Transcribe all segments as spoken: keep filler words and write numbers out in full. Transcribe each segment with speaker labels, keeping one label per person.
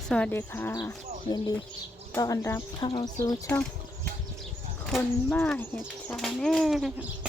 Speaker 1: วัสดีค่ะยินดีต้อนรับเข้าสู่ช่องคนบ้าเห็ดชาแนล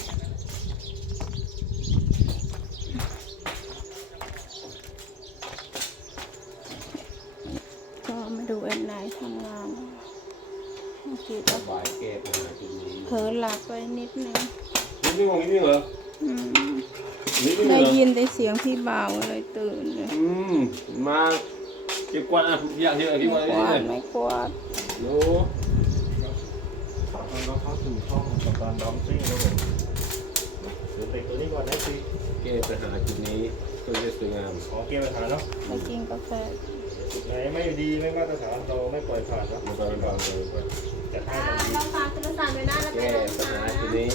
Speaker 1: ก็มาดูเอ็นไนทำงานเมื่อกี้ก็
Speaker 2: บายแก้ปัญหาจุดนี้
Speaker 1: เผลอหลับไปนิดนึง
Speaker 2: นี่ไม่งงนี่เหรอ
Speaker 1: อืม
Speaker 2: นี่ไม่
Speaker 1: ได้
Speaker 2: เหรอ
Speaker 1: ยินแต่เสียงพี่บ่าวเลยตื่นเลย
Speaker 2: อืมมาเก็บกวาดอ่ะพี่อยากเยอะพี่
Speaker 1: ไม่
Speaker 2: ว่าก
Speaker 1: วา
Speaker 2: นี่
Speaker 1: ด
Speaker 2: เลย
Speaker 1: ไม่กวาด
Speaker 2: โน้
Speaker 3: เราเข้าสู่ช่องกับการดอมซิ่งครับผมเดี๋ยวเตะตัวนี้ก่อนได้สิ
Speaker 2: แก้ปัญหาจุดนี้เพื่อจะสวยงาม
Speaker 3: ขอเกมไปผ่านเนาะ
Speaker 1: ไม่กินกาแฟ
Speaker 3: ไหนไม่ดีไม่มาตรฐานเราไม่ปล่อยผ่านเนาะ
Speaker 2: มาก่อนก่อนก่อนก่อน
Speaker 3: จัดให้
Speaker 4: อ่า
Speaker 3: มันดี
Speaker 4: เราฝากคุณสารไว้หน้าแล้ว
Speaker 2: แก้
Speaker 4: กันนะ
Speaker 2: ปัญ
Speaker 4: คะ
Speaker 2: หาจุดนี้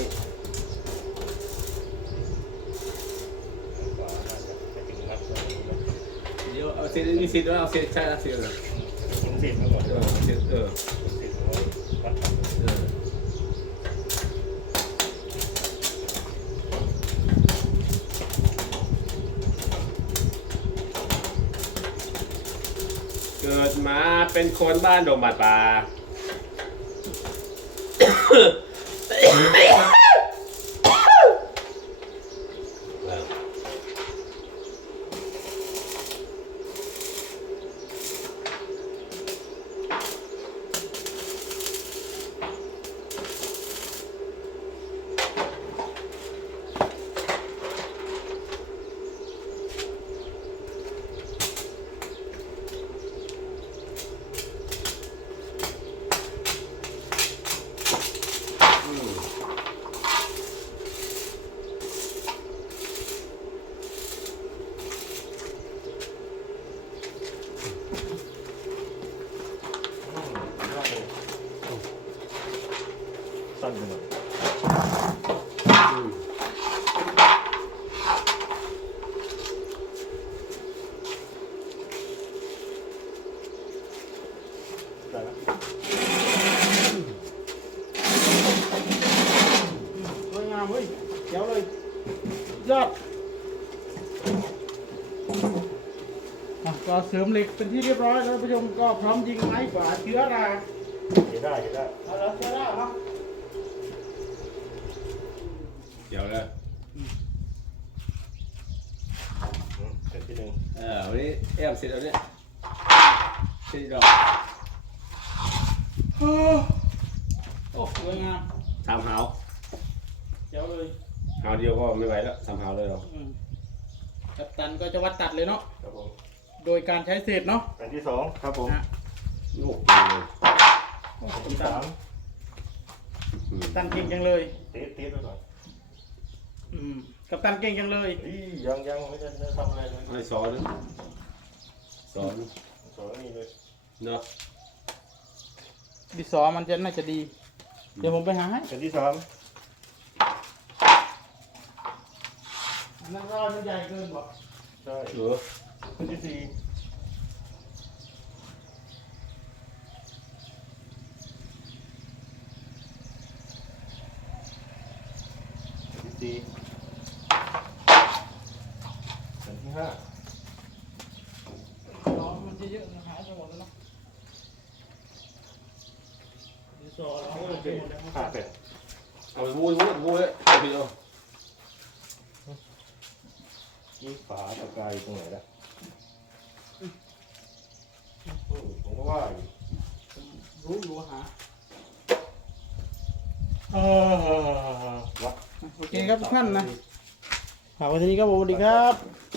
Speaker 3: กว่าน่าจะไม่ถึงนัดนะ
Speaker 2: เดี๋ยวเอาเศษนี่เศษแล้วเอาเศษใช่แล้วเศษเลย
Speaker 3: คุณสิบมาก่อน
Speaker 2: เออเศษเออ
Speaker 3: คุณสิบเอาไว้วัดกัน
Speaker 2: เออเกิดมาเป็นคนบ้านดงบาดป่า
Speaker 3: สั้นไปหน่อยได้แล้วสวยงามเฮ้ยเจ๋วเลยยอดอ่ะก็เสริมเหล็กเป็นที่เรียบร้อยแล้วท่านผู้ชมก็พร้อมยิงไม้กว่าเชื้อราเดี๋ยวได้เดี๋ยวได้เอาแล้วเชื้อราเนาะ
Speaker 2: เดี๋ยวเลย
Speaker 3: เสร็จที่หนึ่ง
Speaker 2: เออวันนี้แอมเสร็จแล้วเนี่ยเสร็จแล้ว
Speaker 3: โอ้สวยงาม
Speaker 2: สามหาว
Speaker 3: เจ๋วเลย
Speaker 2: หาวเดียวก็ไม่ไหวแล้วสามหาวเลยหรอ
Speaker 3: อืมกัปตันก็จะวัดตัดเลยเนาะ
Speaker 2: ครับผม
Speaker 3: โดยการใช้เศษเนาะแผ่นที่สองครับผม นะ
Speaker 2: ลูก
Speaker 3: แผ่นที่สาม กัปตันเก่งจังเลยเทสเทสไปก่อนอืมกัปตันเก่งจังเลยอียังยังไม่ได้ทำอะไรเลย
Speaker 2: ให้สอนสอน
Speaker 3: สอนนี่เลย
Speaker 2: เนาะ
Speaker 5: ดิสอมันจะน่าจะดี เดี๋ยวผมไปหาให้
Speaker 3: แผ่นที่สาม
Speaker 5: อันนั้นก็มันใหญ่เกินบอก
Speaker 3: ใช่
Speaker 2: เออ
Speaker 3: แผ่นที่สี่แผ่นที่สี่แผ่นที่ห้า
Speaker 5: ล้อมันจะเยอะนะหายไปหมดแล้วเนาะดิสอเรา
Speaker 3: โอ้
Speaker 5: หาย ยไป
Speaker 3: เป็น
Speaker 5: หมดแล้ว
Speaker 3: ห้าแผ่น
Speaker 2: เอาไปมูดมูดมูดเลยเอาไปเอา
Speaker 3: นี่ฝาตะกายอยู่ตรงไหนล่ะโอ้ผมก็ว่าอยู่
Speaker 5: รู้อยู่ว่าหา
Speaker 3: เออวัด
Speaker 5: โอเคครับทุกท่านนะฝากไว้ที่นี้ครับผมสวัสดีครับ